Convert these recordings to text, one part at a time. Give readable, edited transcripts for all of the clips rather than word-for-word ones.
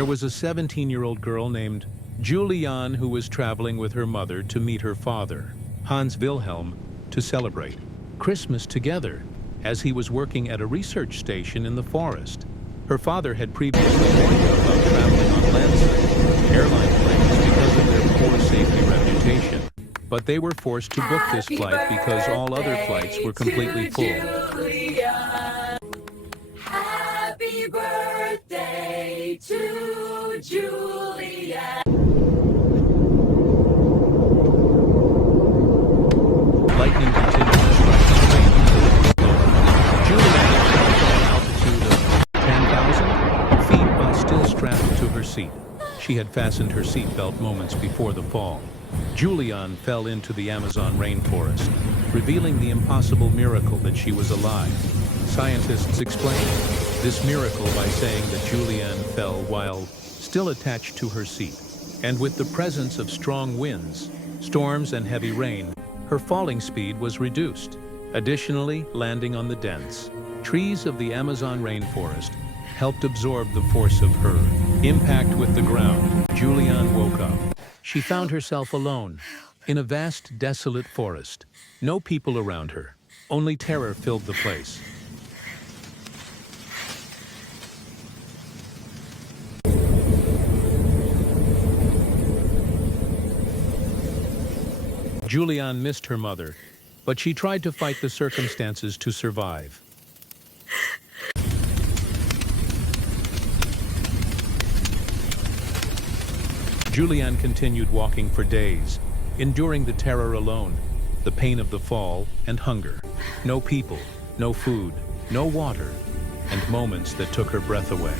There was a 17-year-old girl named Juliane who was traveling with her mother to meet her father, Hans Wilhelm, to celebrate Christmas together, as he was working at a research station in the forest. Her father had previously warned her about traveling on landside airline planes because of their poor safety reputation. But they were forced to book this flight because all other flights were completely full. Happy birthday to Julian. Lightning continued to strike the plane. Juliane fell from an altitude of 10,000 feet while still strapped to her seat. She had fastened her seatbelt moments before the fall. Juliane fell into the Amazon rainforest, revealing the impossible miracle that she was alive. Scientists explained this miracle by saying that Juliane fell while still attached to her seat, and with the presence of strong winds, storms, and heavy rain, her falling speed was reduced. Additionally, landing on the dense trees of the Amazon rainforest helped absorb the force of her impact with the ground. Juliane woke up. She found herself alone, in a vast, desolate forest. No people around her. Only terror filled the place. Juliane missed her mother, but she tried to fight the circumstances to survive. Juliane continued walking for days, enduring the terror alone, the pain of the fall and hunger. No people, no food, no water, and moments that took her breath away.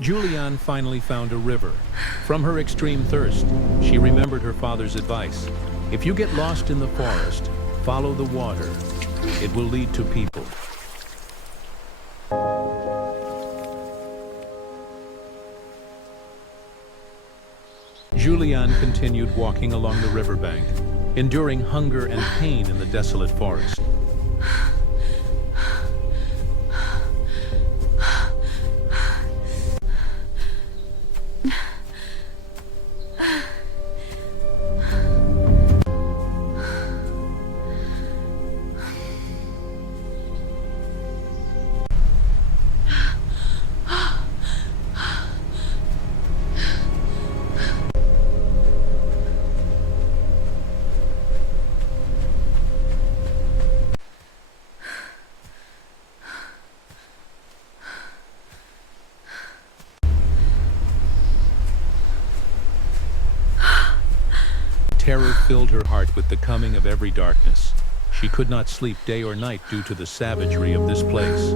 Juliane finally found a river. From her extreme thirst, she remembered her father's advice. If you get lost in the forest, follow the water. It will lead to people. Juliane continued walking along the riverbank, enduring hunger and pain in the desolate forest. Terror filled her heart with the coming of every darkness. She could not sleep day or night due to the savagery of this place.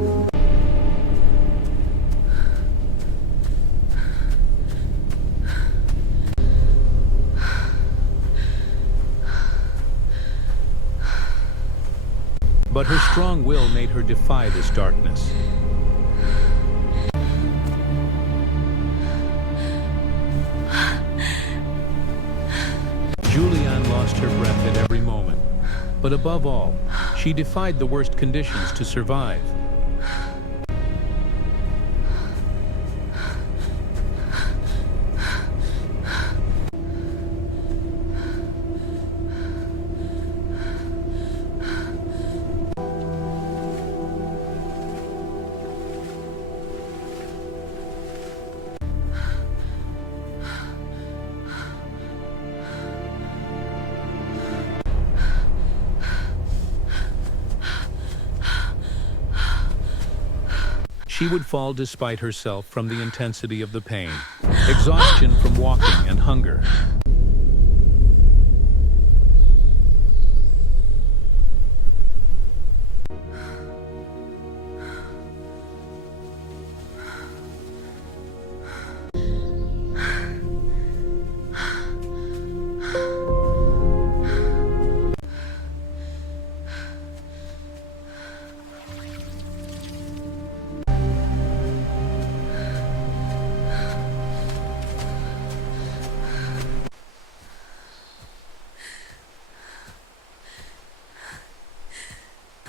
But her strong will made her defy this darkness. Juliane lost her breath at every moment, but above all, she defied the worst conditions to survive. She would fall despite herself from the intensity of the pain, exhaustion from walking, and hunger.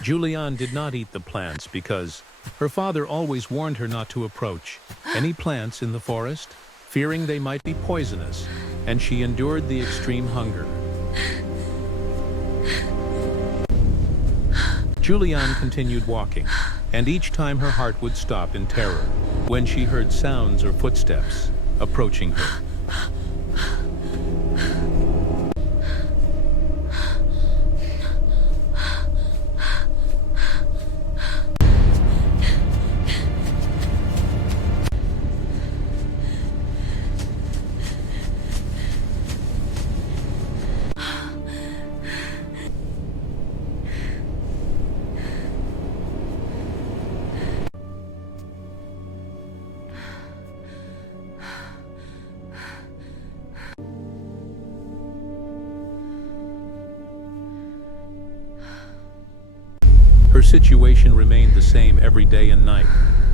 Juliane did not eat the plants because her father always warned her not to approach any plants in the forest, fearing they might be poisonous, and she endured the extreme hunger. Juliane continued walking, and each time her heart would stop in terror when she heard sounds or footsteps approaching her. Her situation remained the same every day and night,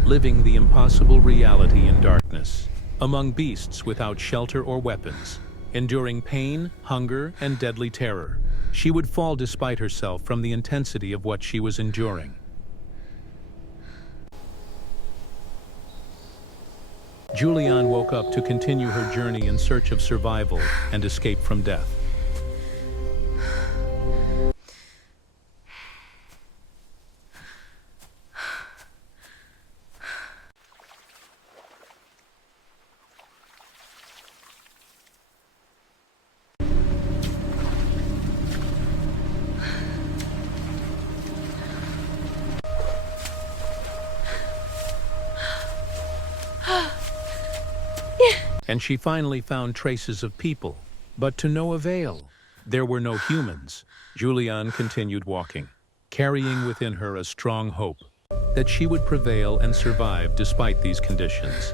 living the impossible reality in darkness, among beasts without shelter or weapons, enduring pain, hunger, and deadly terror. She would fall despite herself from the intensity of what she was enduring. Juliane woke up to continue her journey in search of survival and escape from death. And she finally found traces of people, but to no avail. There were no humans. Juliane continued walking, carrying within her a strong hope that she would prevail and survive despite these conditions.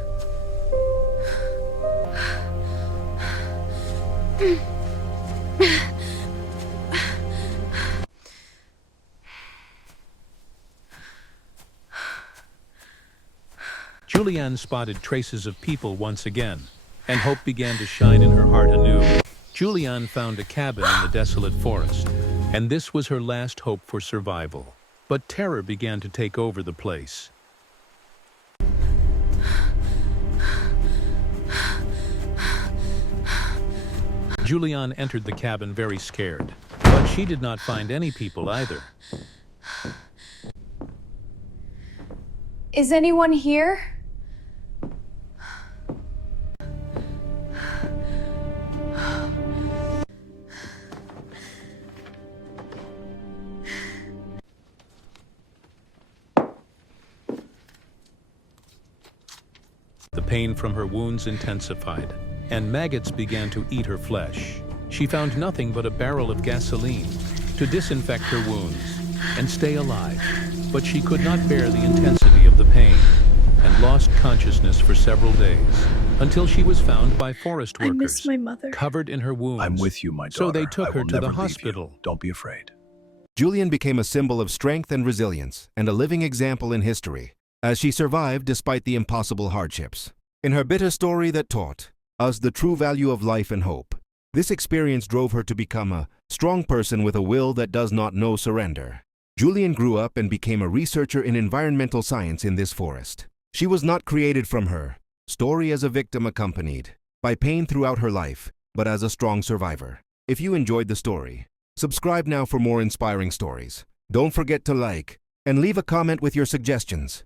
Juliane spotted traces of people once again, and hope began to shine in her heart anew. Juliane found a cabin in the desolate forest, and this was her last hope for survival. But terror began to take over the place. Juliane entered the cabin very scared, but she did not find any people either. Is anyone here? The pain from her wounds intensified, and maggots began to eat her flesh. She found nothing but a barrel of gasoline to disinfect her wounds and stay alive, but she could not bear the intensity of the pain and lost consciousness for several days until she was found by forest workers. I miss my mother. Covered in her wounds. I'm with you, my daughter. So they took I her will to the never leave you. hospital. Don't be afraid. Juliane became a symbol of strength and resilience and a living example in history, as she survived despite the impossible hardships. In her bitter story that taught us the true value of life and hope, this experience drove her to become a strong person with a will that does not know surrender. Juliane grew up and became a researcher in environmental science in this forest. She was not created from her story as a victim accompanied by pain throughout her life, but as a strong survivor. If you enjoyed the story, subscribe now for more inspiring stories. Don't forget to like and leave a comment with your suggestions.